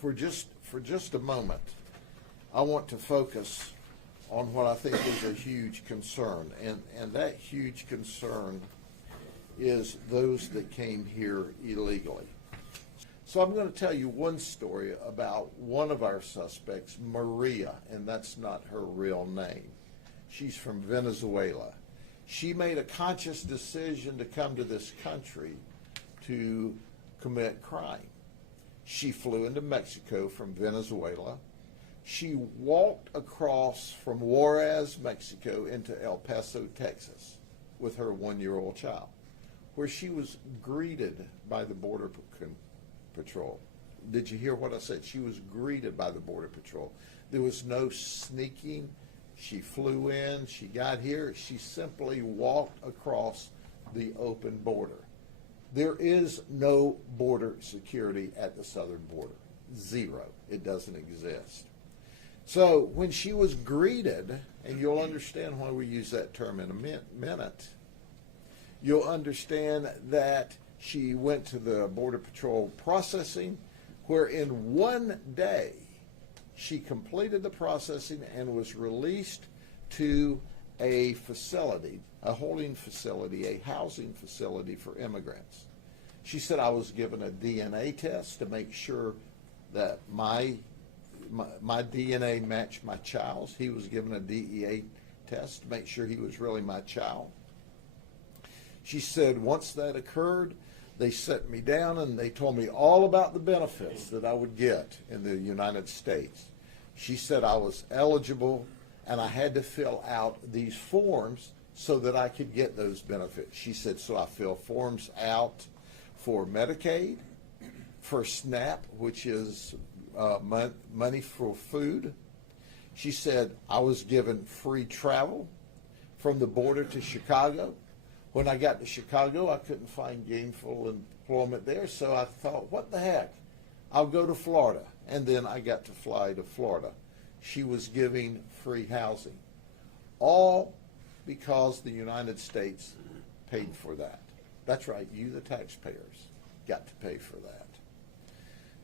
for just a moment, I want to focus on what I think is a huge concern, and that huge concern is those that came here illegally. So I'm going to tell you one story about one of our suspects, Maria, and that's not her real name. She's from Venezuela. She made a conscious decision to come to this country to commit crime. She flew into Mexico from Venezuela. She walked across from Juarez, Mexico, into El Paso, Texas, with her one-year-old child, where she was greeted by the Border Patrol. Did you hear what I said? She was greeted by the Border Patrol. There was no sneaking. She flew in. She got here. She simply walked across the open border. There is no border security at the southern border. Zero. It doesn't exist. So when she was greeted, and you'll understand why we use that term in a minute, you'll understand that she went to the Border Patrol processing, where in one day she completed the processing and was released to a facility, a holding facility, a housing facility for immigrants. She said, I was given a DNA test to make sure that my DNA matched my child's. He was given a DEA test to make sure he was really my child. She said once that occurred, they set me down and they told me all about the benefits that I would get in the United States. She said I was eligible and I had to fill out these forms so that I could get those benefits. She said, so I fill forms out for Medicaid, for SNAP, which is money for food. She said I was given free travel from the border to Chicago. When I got to Chicago, I couldn't find gainful employment there, so I thought, what the heck? I'll go to Florida. And then I got to fly to Florida. She was giving free housing. All because the United States paid for that. That's right, you, the taxpayers, got to pay for that.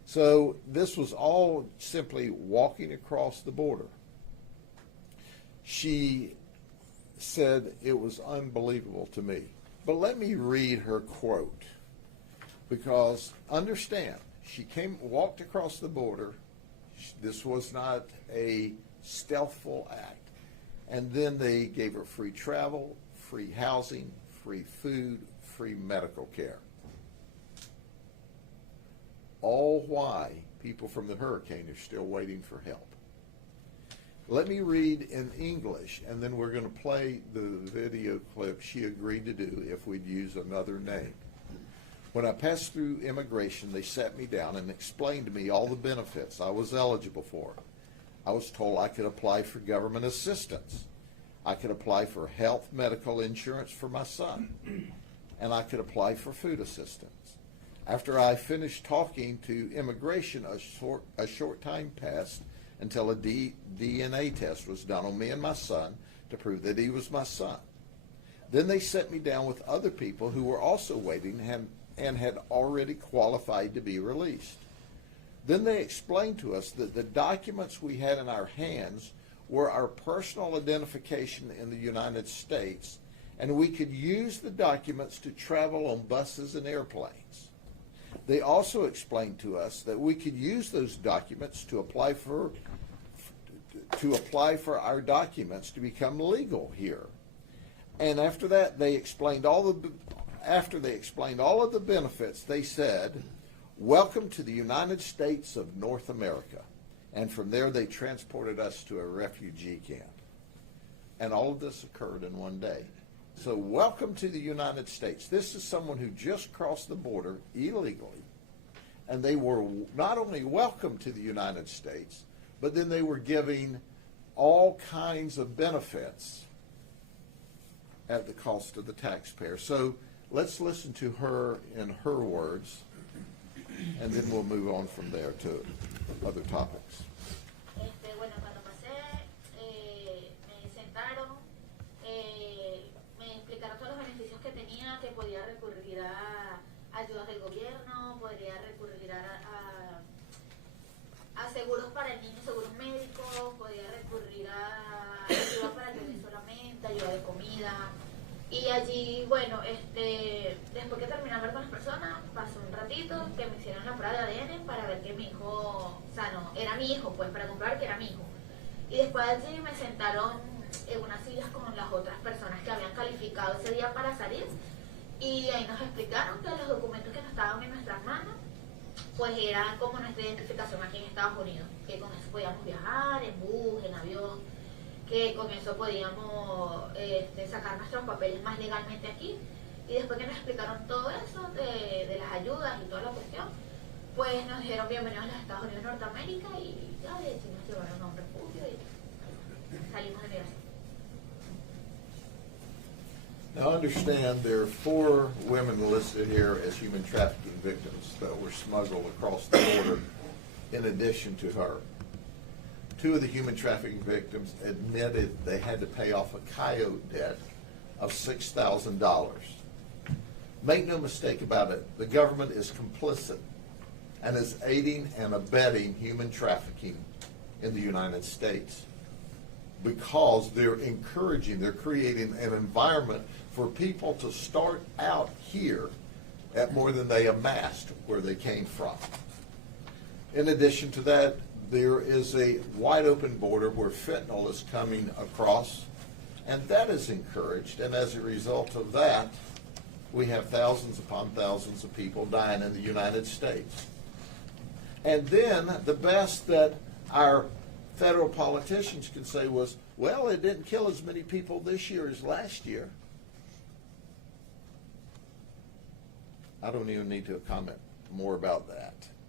So this was all simply walking across the border. She said it was unbelievable to me. But let me read her quote, because understand, she walked across the border. This was not a stealthful act. And then they gave her free travel, free housing, free food, free medical care. All why people from the hurricane are still waiting for help. Let me read in English, and then we're going to play the video clip she agreed to do if we'd use another name. When I passed through immigration, they sat me down and explained to me all the benefits I was eligible for. I was told I could apply for government assistance. I could apply for health medical insurance for my son, and I could apply for food assistance. After I finished talking to immigration, a short time passed until a DNA test was done on me and my son to prove that he was my son. Then they set me down with other people who were also waiting and had already qualified to be released. Then they explained to us that the documents we had in our hands were our personal identification in the United States, and we could use the documents to travel on buses and airplanes. They also explained to us that we could use those documents to apply for our documents to become legal here. And after that, they explained all of the benefits, they said, "Welcome to the United States of North America." And from there, they transported us to a refugee camp. And all of this occurred in one day. So welcome to the United States. This is someone who just crossed the border illegally. And they were not only welcome to the United States, but then they were giving all kinds of benefits at the cost of the taxpayer. So let's listen to her in her words, and then we'll move on from there to other topics. Bueno, cuando pasé, me sentaron, me explicaron todos los beneficios que tenía, que podía recurrir a ayudas del gobierno, podría recurrir para el niño seguro médico, podía recurrir a ayuda para el bebé solamente, ayuda de comida. Y allí, bueno, después que terminé de hablar con las personas, pasó un ratito que me hicieron la prueba de ADN para ver que mi hijo, o sea, no, era mi hijo, pues para comprobar que era mi hijo. Y después allí me sentaron en unas sillas con las otras personas que habían calificado ese día para salir. Y ahí nos explicaron que los documentos que no estaban en nuestras manos, pues eran como nuestra identificación aquí en Estados Unidos, que con eso podíamos viajar en bus, en avión, que con eso podíamos sacar nuestros papeles más legalmente aquí. Y después que nos explicaron todo eso de las ayudas y toda la cuestión, pues nos dijeron bienvenidos a los Estados Unidos de Norteamérica y ya de hecho nos llevaron a un refugio y salimos de migración. Now understand there are 4 women listed here as human trafficking victims that were smuggled across the border in addition to her. 2 of the human trafficking victims admitted they had to pay off a coyote debt of $6,000. Make no mistake about it, the government is complicit and is aiding and abetting human trafficking in the United States because they're creating an environment for people to start out here at more than they amassed where they came from. In addition to that, there is a wide open border where fentanyl is coming across, and that is encouraged, and as a result of that, we have thousands upon thousands of people dying in the United States. And then the best that our federal politicians could say was, well, it didn't kill as many people this year as last year. I don't even need to comment more about that.